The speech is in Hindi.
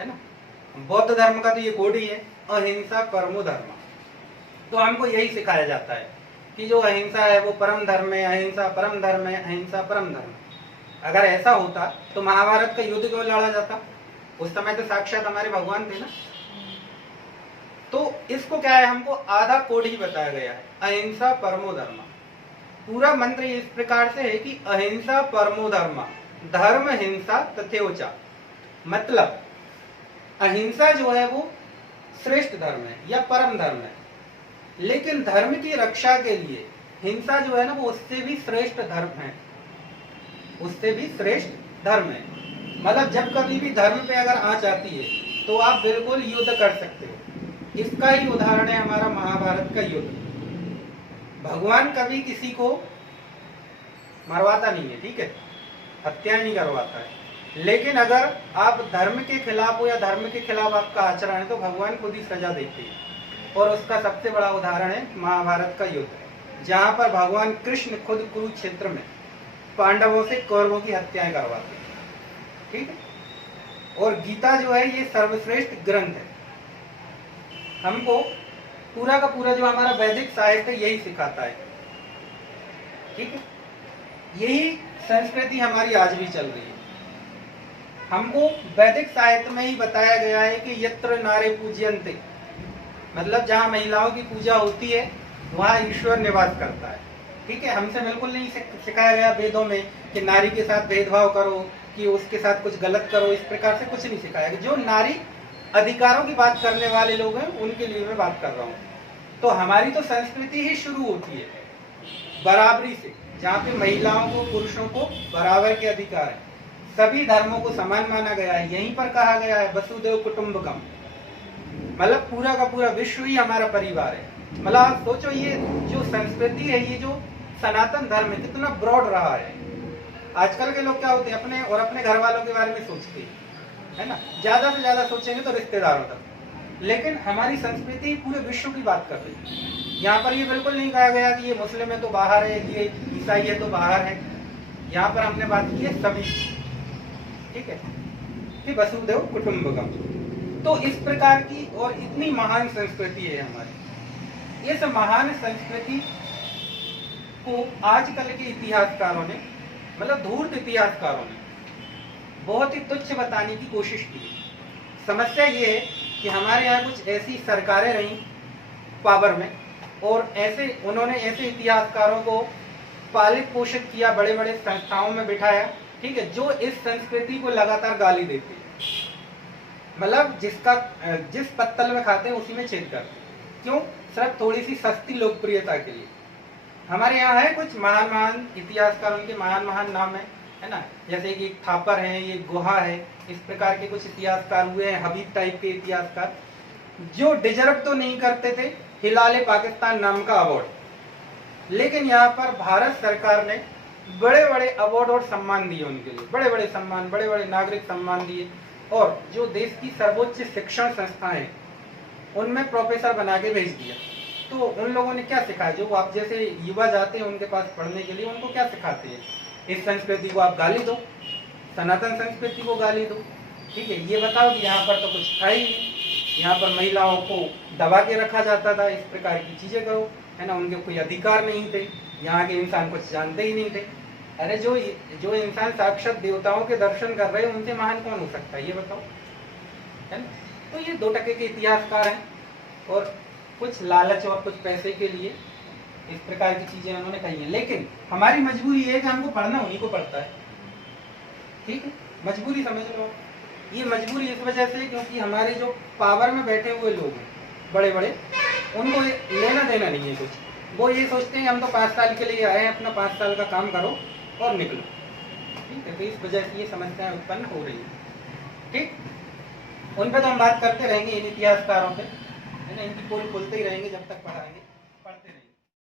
है ना। बौद्ध धर्म का तो ये कोड ही है, अहिंसा परमो धर्म। तो हमको यही सिखाया जाता है कि जो अहिंसा है वो परम धर्म है, अहिंसा परम धर्म है, अहिंसा परम धर्म। अगर ऐसा होता तो महाभारत का युद्ध क्यों लड़ा जाता? उस समय तो साक्षात हमारे भगवान थे ना। तो इसको क्या है, हमको आधा कोड ही बताया गया है, अहिंसा परमो धर्म। पूरा मंत्र इस प्रकार से है कि अहिंसा परमो धर्म, धर्म हिंसा तथेवचा। मतलब अहिंसा जो है वो श्रेष्ठ धर्म है या परम धर्म है, लेकिन धर्म की रक्षा के लिए हिंसा जो है ना वो उससे भी श्रेष्ठ धर्म है, उससे भी श्रेष्ठ धर्म है। मतलब जब कभी भी धर्म पे अगर आंच आती है तो आप बिल्कुल युद्ध कर सकते हो। इसका ही उदाहरण है हमारा महाभारत का युद्ध। भगवान कभी किसी को मरवाता नहीं है, ठीक है, हत्या नहीं करवाता है, लेकिन अगर आप धर्म के खिलाफ हो या धर्म के खिलाफ आपका आचरण है तो भगवान खुद ही सजा देते हैं। और उसका सबसे बड़ा उदाहरण है महाभारत का युद्ध, जहां पर भगवान कृष्ण खुद कुरुक्षेत्र में पांडवों से कौरवों की हत्याएं करवाते हैं, ठीक है। और गीता जो है ये सर्वश्रेष्ठ ग्रंथ है। हमको पूरा का पूरा जो हमारा वैदिक साहित्य यही सिखाता है, ठीक है। यही संस्कृति हमारी आज भी चल रही है। हमको वैदिक साहित्य में ही बताया गया है कि यत्र नारे पूज्यन्ते, मतलब जहां महिलाओं की पूजा होती है वहां ईश्वर निवास करता है, ठीक है। हमसे बिल्कुल नहीं सिखाया गया वेदों में कि नारी के साथ भेदभाव करो, कि उसके साथ कुछ गलत करो, इस प्रकार से कुछ नहीं सिखाया गया। जो नारी अधिकारों की बात करने वाले लोग हैं उनके लिए मैं बात कर रहा हूँ। तो हमारी तो संस्कृति ही शुरू होती है बराबरी से, जहाँ पे महिलाओं को पुरुषों को बराबर के अधिकार है, सभी धर्मों को समान माना गया है। यहीं पर कहा गया है वसुदेव कुटुंबकम, मतलब पूरा का पूरा विश्व ही हमारा परिवार है। मतलब आप सोचो ये जो संस्कृति है, ये जो सनातन धर्म है कितना ब्रॉड रहा है। आजकल के लोग क्या होते हैं, अपने और अपने घर वालों के बारे में सोचते हैं, है ना, ज्यादा से ज्यादा सोचेंगे तो रिश्तेदारों तक, लेकिन हमारी संस्कृति पूरे विश्व की बात कर रही है। यहाँ पर ये बिल्कुल नहीं कहा गया कि ये मुस्लिम है तो बाहर है, ये ईसाई है तो बाहर है। यहाँ पर हमने बात की है सभी, ठीक है, कि वसुदेव कुटुंबकम। तो इस प्रकार की और इतनी महान संस्कृति है हमारी। इस महान संस्कृति को आजकल के इतिहासकारों ने, मतलब धूर्त इतिहासकारों ने बहुत ही तुच्छ बताने की कोशिश की। समस्या ये है कि हमारे यहाँ कुछ ऐसी सरकारें रहीं पावर में, और ऐसे उन्होंने ऐसे इतिहासकारों को पालित पोषित किया, बड़े बड़े संस्थाओं में बिठाया, ठीक है, जो इस संस्कृति को लगातार गाली देते हैं। मतलब जिस पत्तल में खाते हैं उसी में छेद करते हैं। क्यों? सिर्फ थोड़ी सी सस्ती लोकप्रियता के लिए। हमारे यहाँ है कुछ महान महान इतिहासकार, उनके महान महान नाम है ना, जैसे कि थापर है, ये गुहा है, इस प्रकार के कुछ इतिहासकार हुए हैं, हबीब टाइप के इतिहासकार, जो डिजर्व तो नहीं करते थे हिलाले पाकिस्तान नाम का अवार्ड, लेकिन यहाँ पर भारत सरकार ने बड़े बड़े अवार्ड और सम्मान दिए उनके लिए, बड़े बड़े सम्मान, बड़े बड़े नागरिक सम्मान दिए। और जो देश की सर्वोच्च शिक्षण संस्थाएं उनमें प्रोफेसर बना के भेज दिया। तो उन लोगों ने क्या सिखाया? जो आप जैसे युवा जाते हैं उनके पास पढ़ने के लिए, उनको क्या सिखाते हैं? इस संस्कृति को आप गाली दो, सनातन संस्कृति को गाली दो, ठीक है। ये बताओ कि यहाँ पर तो कुछ था ही नहीं, यहाँ पर महिलाओं को दबा के रखा जाता था, इस प्रकार की चीजें करो, है ना, उनके कोई अधिकार नहीं थे, यहाँ के इंसान कुछ जानते ही नहीं थे। अरे जो इंसान साक्षात देवताओं के दर्शन कर रहे हैं उनसे महान कौन हो सकता है, ये बताओ, है ना। तो ये 2 टके के इतिहासकार हैं, और कुछ लालच और कुछ पैसे के लिए इस प्रकार की चीजें उन्होंने कही हैं। लेकिन हमारी मजबूरी है कि हमको पढ़ना उन्हीं को पड़ता है, ठीक है, मजबूरी समझ लो। ये मजबूरी इस वजह से क्योंकि हमारे जो पावर में बैठे हुए लोग हैं बड़े बड़े, उनको लेना देना नहीं है कुछ। वो ये सोचते हैं हम तो 5 साल के लिए आए हैं, अपना 5 साल का काम करो और निकलो, ठीक है। तो इस वजह से ये समस्याएं उत्पन्न हो रही है, ठीक। उन पर तो हम बात करते रहेंगे, इन इतिहासकारों पे, है ना, इनकी पोल खोलते ही रहेंगे जब तक पढ़ाएंगे, पढ़ते रहेंगे।